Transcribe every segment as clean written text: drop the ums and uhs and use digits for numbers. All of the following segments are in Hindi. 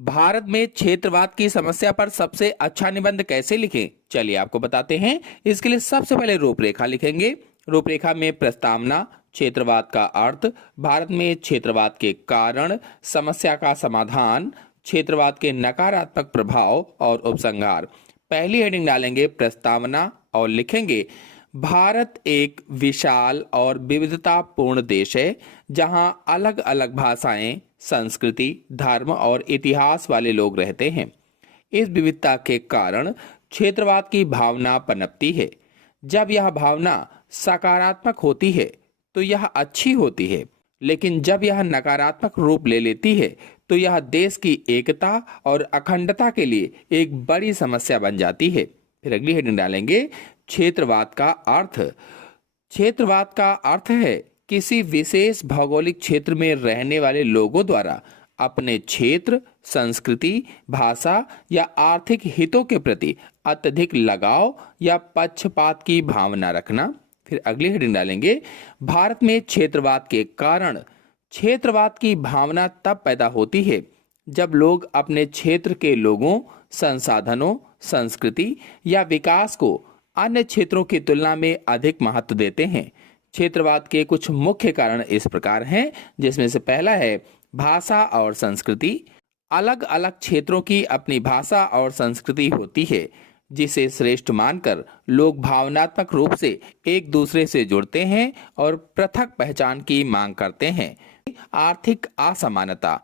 भारत में क्षेत्रवाद की समस्या पर सबसे अच्छा निबंध कैसे लिखें, चलिए आपको बताते हैं। इसके लिए सबसे पहले रूपरेखा लिखेंगे। रूपरेखा में प्रस्तावना, क्षेत्रवाद का अर्थ, भारत में क्षेत्रवाद के कारण, समस्या का समाधान, क्षेत्रवाद के नकारात्मक प्रभाव और उपसंहार। पहली हेडिंग डालेंगे प्रस्तावना और लिखेंगे, भारत एक विशाल और विविधतापूर्ण देश है जहां अलग अलग भाषाएं, संस्कृति, धर्म और इतिहास वाले लोग रहते हैं। इस विविधता के कारण क्षेत्रवाद की भावना पनपती है। जब यह भावना सकारात्मक होती है तो यह अच्छी होती है, लेकिन जब यह नकारात्मक रूप ले लेती है तो यह देश की एकता और अखंडता के लिए एक बड़ी समस्या बन जाती है। फिर अगली हेडिंग डालेंगे क्षेत्रवाद का अर्थ। क्षेत्रवाद का अर्थ है किसी विशेष भौगोलिक क्षेत्र में रहने वाले लोगों द्वारा अपने क्षेत्र, संस्कृति, भाषा या आर्थिक हितों के प्रति अत्यधिक लगाव या पक्षपात की भावना रखना। फिर अगली हेडिंग डालेंगे भारत में क्षेत्रवाद के कारण। क्षेत्रवाद की भावना तब पैदा होती है जब लोग अपने क्षेत्र के लोगों, संसाधनों, संस्कृति या विकास को अन्य क्षेत्रों की तुलना में अधिक महत्व देते हैं। क्षेत्रवाद के कुछ मुख्य कारण इस प्रकार हैं, जिसमें से पहला है भाषा और संस्कृति। अलग अलग क्षेत्रों की अपनी भाषा और संस्कृति होती है, जिसे श्रेष्ठ मानकर लोग भावनात्मक रूप से एक दूसरे से जुड़ते हैं और पृथक पहचान की मांग करते हैं। आर्थिक असमानता,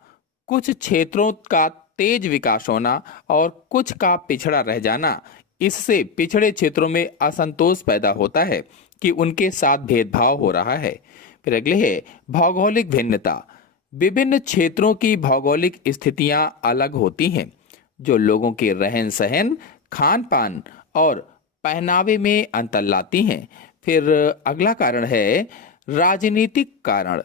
कुछ क्षेत्रों का तेज विकास होना और कुछ का पिछड़ा रह जाना, इससे पिछड़े क्षेत्रों में असंतोष पैदा होता है कि उनके साथ भेदभाव हो रहा है। फिर अगले है भौगोलिक भिन्नता। विभिन्न क्षेत्रों की भौगोलिक स्थितियां अलग होती हैं, जो लोगों के रहन सहन, खान पान और पहनावे में अंतर लाती हैं। फिर अगला कारण है राजनीतिक कारण।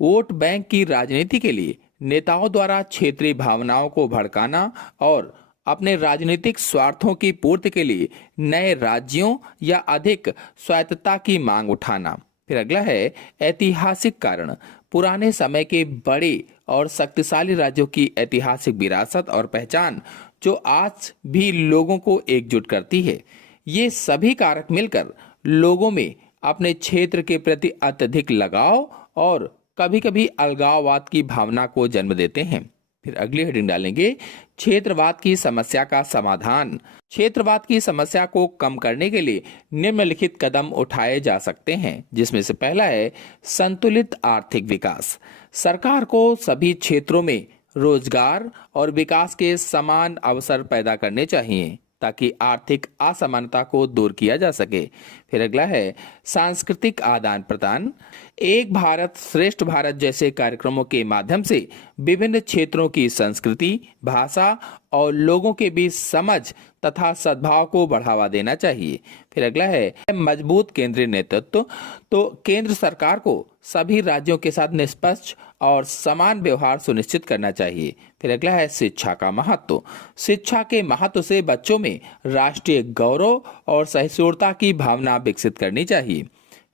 वोट बैंक की राजनीति के लिए नेताओं द्वारा क्षेत्रीय भावनाओं को भड़काना और अपने राजनीतिक स्वार्थों की पूर्ति के लिए नए राज्यों या अधिक स्वायत्तता की मांग उठाना। फिर अगला है ऐतिहासिक कारण। पुराने समय के बड़े और शक्तिशाली राज्यों की ऐतिहासिक विरासत और पहचान, जो आज भी लोगों को एकजुट करती है। ये सभी कारक मिलकर लोगों में अपने क्षेत्र के प्रति अत्यधिक लगाव और कभी-कभी अलगाववाद की भावना को जन्म देते हैं। फिर अगली हेडिंग डालेंगे क्षेत्रवाद की समस्या का समाधान। क्षेत्रवाद की समस्या को कम करने के लिए निम्नलिखित कदम उठाए जा सकते हैं, जिसमें से पहला है संतुलित आर्थिक विकास। सरकार को सभी क्षेत्रों में रोजगार और विकास के समान अवसर पैदा करने चाहिए ताकि आर्थिक असमानता को दूर किया जा सके। फिर अगला है सांस्कृतिक आदान प्रदान। एक भारत श्रेष्ठ भारत जैसे कार्यक्रमों के माध्यम से विभिन्न क्षेत्रों की संस्कृति, भाषा और लोगों के बीच समझ तथा सद्भाव को बढ़ावा देना चाहिए। फिर अगला है मजबूत केंद्रीय नेतृत्व। तो केंद्र सरकार को सभी राज्यों के साथ निष्पक्ष और समान व्यवहार सुनिश्चित करना चाहिए। फिर अगला है शिक्षा का महत्व। शिक्षा के महत्व से बच्चों में राष्ट्रीय गौरव और सहिष्णुता की भावना विकसित करनी चाहिए।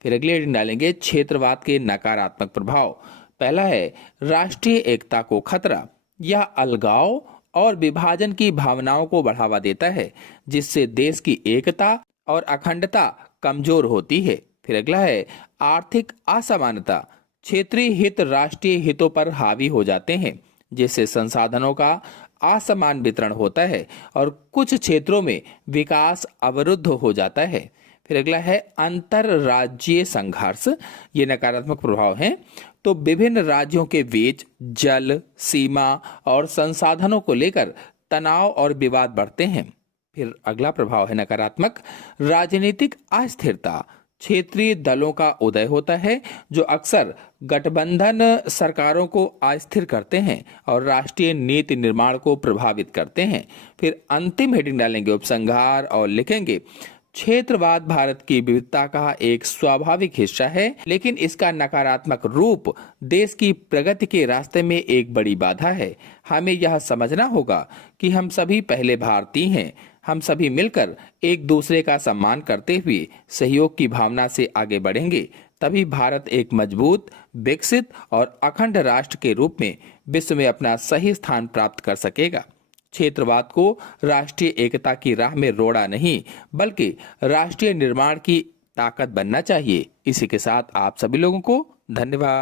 फिर अगले हेडिंग डालेंगे क्षेत्रवाद के नकारात्मक प्रभाव। पहला है राष्ट्रीय एकता को खतरा। यह अलगाव और विभाजन की भावनाओं को बढ़ावा देता है, जिससे देश की एकता और अखंडता कमजोर होती है। फिर अगला है आर्थिक असमानता। क्षेत्रीय हित राष्ट्रीय हितों पर हावी हो जाते हैं, जिससे संसाधनों का असमान वितरण होता है और कुछ क्षेत्रों में विकास अवरुद्ध हो जाता है। फिर अगला है अंतरराज्यीय संघर्ष। ये नकारात्मक प्रभाव हैं। तो विभिन्न राज्यों के बीच जल, सीमा और संसाधनों को लेकर तनाव और विवाद बढ़ते हैं। फिर अगला प्रभाव है नकारात्मक राजनीतिक अस्थिरता। क्षेत्रीय दलों का उदय होता है, जो अक्सर गठबंधन सरकारों को अस्थिर करते हैं और राष्ट्रीय नीति निर्माण को प्रभावित करते हैं। फिर अंतिम हेडिंग डालेंगे उपसंहार और लिखेंगे क्षेत्रवाद भारत की विविधता का एक स्वाभाविक हिस्सा है, लेकिन इसका नकारात्मक रूप देश की प्रगति के रास्ते में एक बड़ी बाधा है। हमें यह समझना होगा कि हम सभी पहले भारतीय हैं। हम सभी मिलकर एक दूसरे का सम्मान करते हुए सहयोग की भावना से आगे बढ़ेंगे तभी भारत एक मजबूत, विकसित और अखंड राष्ट्र के रूप में विश्व में अपना सही स्थान प्राप्त कर सकेगा। क्षेत्रवाद को राष्ट्रीय एकता की राह में रोड़ा नहीं, बल्कि राष्ट्रीय निर्माण की ताकत बनना चाहिए। इसी के साथ आप सभी लोगों को धन्यवाद।